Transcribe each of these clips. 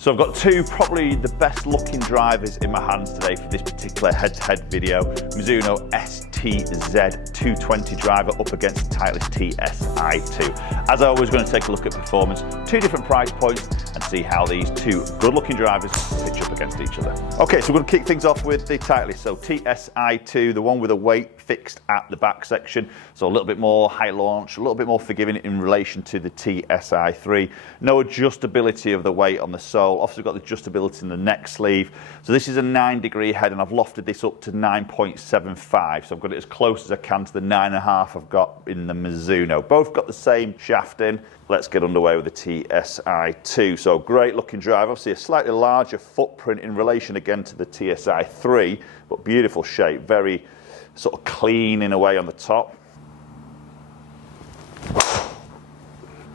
So I've got two probably the best looking drivers in my hands today for this particular head-to-head video. Mizuno STZ 220 driver up against the Titleist TSi2. As I always, going to take a look at performance, two different price points, and see how these two good looking drivers pitch up against each other. Okay, so we're going to kick things off with the Titleist. So TSi2, the one with a weight fixed at the back section. So a little bit more high launch, a little bit more forgiving in relation to the TSi3. No adjustability of the weight on the sole. Obviously got the adjustability in the neck sleeve. So this is a 9-degree head, and I've lofted this up to 9.75. So I've got it as close as I can to the 9.5 I've got in the Mizuno. Both got the same shaft in. Let's get underway with the TSi2. So great looking drive. Obviously a slightly larger footprint in relation again to the TSi3, but beautiful shape. Very sort of clean in a way on the top.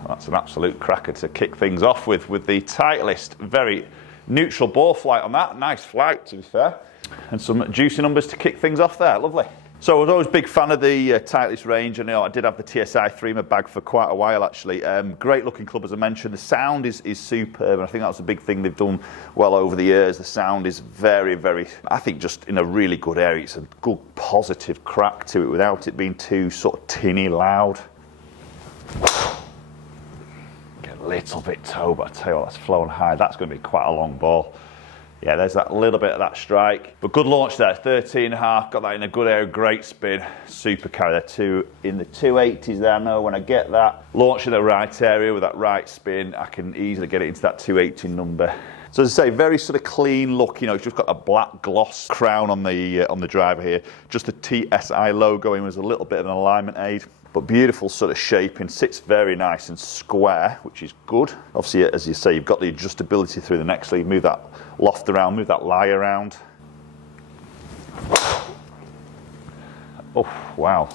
That's an absolute cracker to kick things off with the Titleist. Very neutral bore flight on that. Nice flight, to be fair. And some juicy numbers to kick things off there. Lovely. So I was always a big fan of the Titleist range. And, I did have the TSi3 in my bag for quite a while, actually. Great looking club, as I mentioned. The sound is superb, and I think that's a big thing they've done well over the years. The sound is very, very, I think, just in a really good area. It's a good, positive crack to it without it being too sort of tinny loud. Little bit toe, but I tell you what, that's flown high. That's going to be quite a long ball. Yeah, there's that little bit of that strike, but good launch there. 13.5, got that in a good area, great spin, super carry there. Two in the 280s there. I know when I get that launch in the right area with that right spin, I can easily get it into that 280 number. So as I say, very sort of clean look. It's just got a black gloss crown on the driver here. Just the TSI logo in was a little bit of an alignment aid. But beautiful sort of shaping, sits very nice and square, which is good. Obviously, as you say, you've got the adjustability through the neck sleeve. Move that loft around, move that lie around. Oh, wow.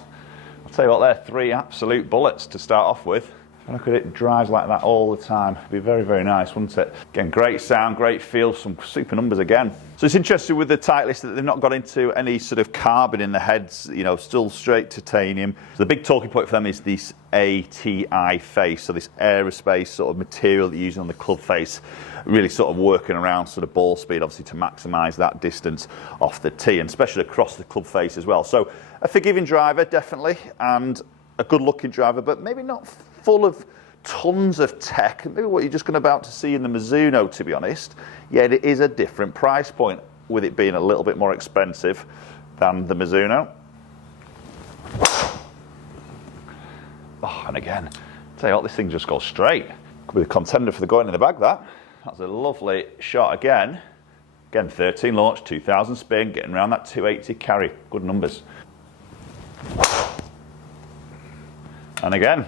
I'll tell you what, they're three absolute bullets to start off with. Look at it, drives like that all the time. It'd be very, very nice, wouldn't it? Again, great sound, great feel, some super numbers again. So it's interesting with the Titleist that they've not got into any sort of carbon in the heads, still straight titanium. So the big talking point for them is this ATI face, so this aerospace sort of material that you're using on the club face, really sort of working around sort of ball speed, obviously to maximise that distance off the tee, and especially across the club face as well. So a forgiving driver, definitely, and a good looking driver, but maybe not full of tons of tech, maybe what you're just about to see in the Mizuno, to be honest. Yet it is a different price point, with it being a little bit more expensive than the Mizuno. Oh, and again, tell you what, this thing just goes straight. Could be the contender for the going in the bag, that. That's a lovely shot again. Again, 13 launch, 2000 spin, getting around that 280 carry. Good numbers. And again.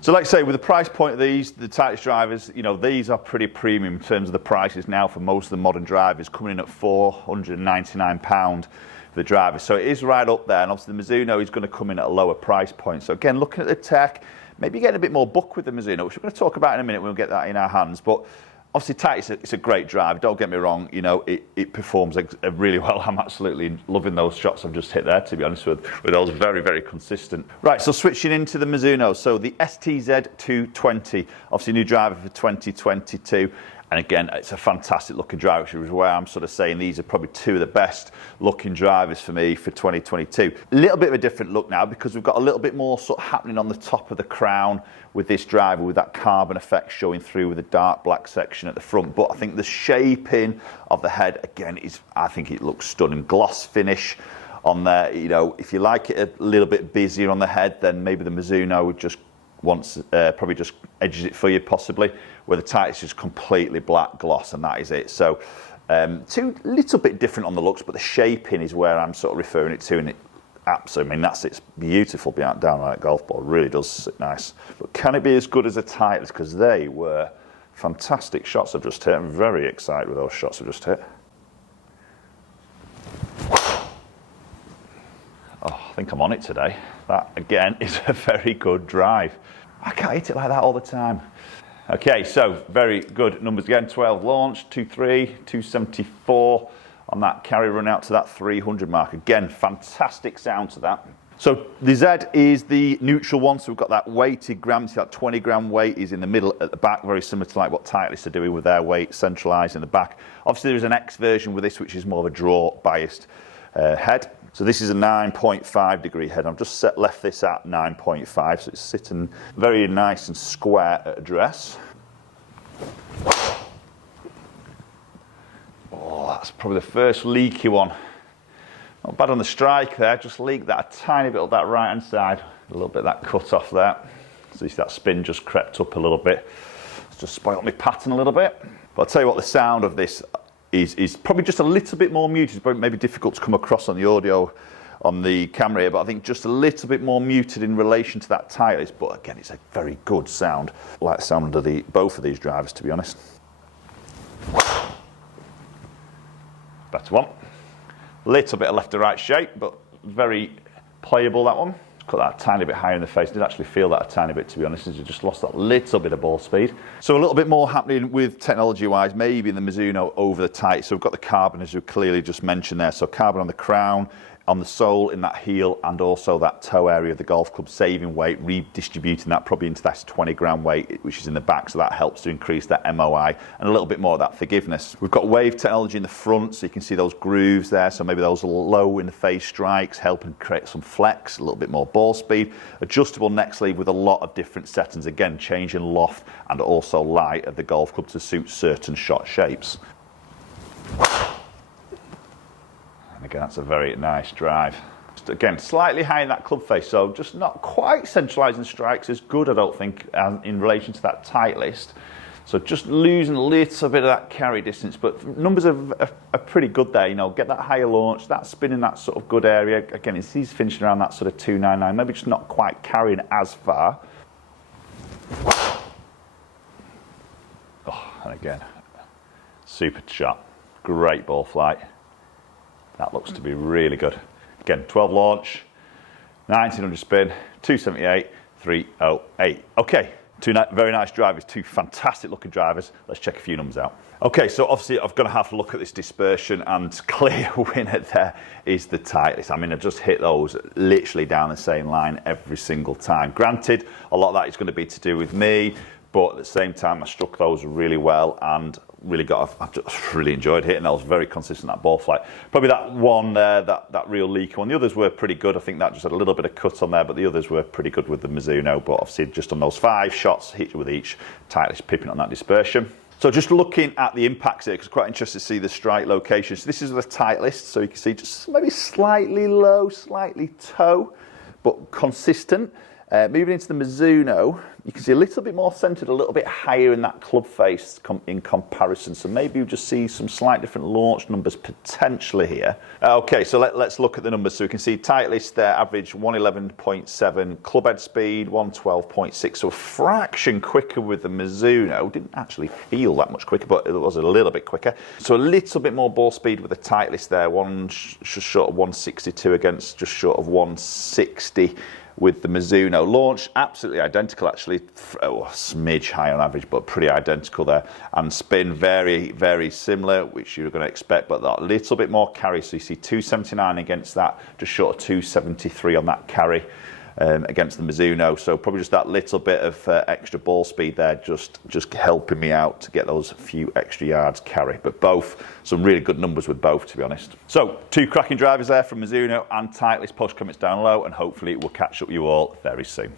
So like I say, with the price point of these, the Titleist drivers, these are pretty premium in terms of the prices now for most of the modern drivers, coming in at £499 for the driver. So it is right up there, and obviously the Mizuno is going to come in at a lower price point. So again, looking at the tech, maybe getting a bit more buck with the Mizuno, which we're going to talk about in a minute when we get that in our hands. But obviously Titleist, it's a great drive, don't get me wrong, it performs really well. I'm absolutely loving those shots I've just hit there, to be honest with those, very, very consistent. Right, so switching into the Mizuno, so the STZ 220, obviously new driver for 2022. And again, it's a fantastic looking driver, which is where I'm sort of saying these are probably two of the best looking drivers for me for 2022. A little bit of a different look now, because we've got a little bit more sort of happening on the top of the crown with this driver, with that carbon effect showing through with the dark black section at the front. But I think the shaping of the head, again, I think it looks stunning. Gloss finish on there. If you like it a little bit busier on the head, then maybe the Mizuno would just probably just edges it for you, possibly, where the Titleist is completely black gloss, and that is it. So two little bit different on the looks, but the shaping is where I'm sort of referring it to, and it absolutely, it's beautiful down on that golf ball. It really does sit nice. But can it be as good as the Titleist? Because they were fantastic shots I've just hit. I'm very excited with those shots I've just hit. Oh, I think I'm on it today. That, again, is a very good drive. I can't hit it like that all the time. Okay, so very good numbers again. 12 launch, 2.3, 274 on that carry run out to that 300 mark. Again, fantastic sound to that. So the Z is the neutral one, so we've got that weighted gram, so that 20 gram weight is in the middle at the back, very similar to like what Titleist are doing with their weight centralised in the back. Obviously there's an X version with this, which is more of a draw biased head. So this is a 9.5 degree head. I've just left this at 9.5, so it's sitting very nice and square at address. Oh, that's probably the first leaky one. Not bad on the strike there, just leaked that a tiny bit of that right hand side. A little bit of that cut off there. So you see that spin just crept up a little bit. It's just spoiled my pattern a little bit. But I'll tell you what, the sound of this is probably just a little bit more muted. It's probably maybe difficult to come across on the audio on the camera here, but I think just a little bit more muted in relation to that Titleist. But again, it's a very good sound. I like the sound of both of these drivers, to be honest. Better one. Little bit of left to right shape, but very playable, that one. Cut that a tiny bit higher in the face. Did actually feel that a tiny bit, to be honest, as you just lost that little bit of ball speed. So a little bit more happening with technology-wise, maybe in the Mizuno over the Titleist. So we've got the carbon, as we clearly just mentioned there. So carbon on the crown, on the sole, in that heel, and also that toe area of the golf club, saving weight, redistributing that probably into that 20 gram weight, which is in the back, so that helps to increase that MOI and a little bit more of that forgiveness. We've got wave technology in the front, so you can see those grooves there, so maybe those low in the face strikes, helping create some flex, a little bit more ball speed. Adjustable neck sleeve with a lot of different settings, again, changing loft and also light of the golf club to suit certain shot shapes. And again, that's a very nice drive. Just again, slightly high in that club face, so just not quite centralising strikes as good, I don't think, in relation to that Titleist. So just losing a little bit of that carry distance, but numbers are pretty good there. You know, get that higher launch, that spin in that sort of good area. Again, he's finishing around that sort of 299, maybe just not quite carrying as far. Oh, and again, super shot, great ball flight. That looks to be really good. Again, 12 launch, 1900 spin, 278, 308. Okay, two very nice drivers, two fantastic looking drivers. Let's check a few numbers out. Okay, so obviously I've got to have to look at this dispersion, and clear winner there is the Titleist. I mean, I've just hit those literally down the same line every single time. Granted, a lot of that is going to be to do with me, but at the same time, I struck those really well and I've just really enjoyed hitting those. Very consistent, that ball flight. Probably that one there, that real leaky one. The others were pretty good. I think that just had a little bit of cut on there, but the others were pretty good with the Mizuno. But obviously, just on those 5 shots, hit with each, Titleist pipping on that dispersion. So just looking at the impacts here, because it's quite interesting to see the strike locations. This is the Titleist, so you can see just maybe slightly low, slightly toe, but consistent. Moving into the Mizuno, you can see a little bit more centred, a little bit higher in that club face in comparison. So maybe you just see some slight different launch numbers potentially here. Okay, so let's look at the numbers. So we can see Titleist there, average 111.7, club head speed 112.6, so a fraction quicker with the Mizuno. Didn't actually feel that much quicker, but it was a little bit quicker. So a little bit more ball speed with the Titleist there, just short of 162 against just short of 160. With the Mizuno. Launch, absolutely identical actually, a smidge high on average, but pretty identical there. And spin, very, very similar, which you're going to expect, but that little bit more carry. So you see 279 against that, just short of 273 on that carry against the Mizuno. So probably just that little bit of extra ball speed there, just helping me out to get those few extra yards carry. But both, some really good numbers with both, to be honest. So 2 cracking drivers there from Mizuno and Titleist. Post comments down below, and hopefully we'll catch up with you all very soon.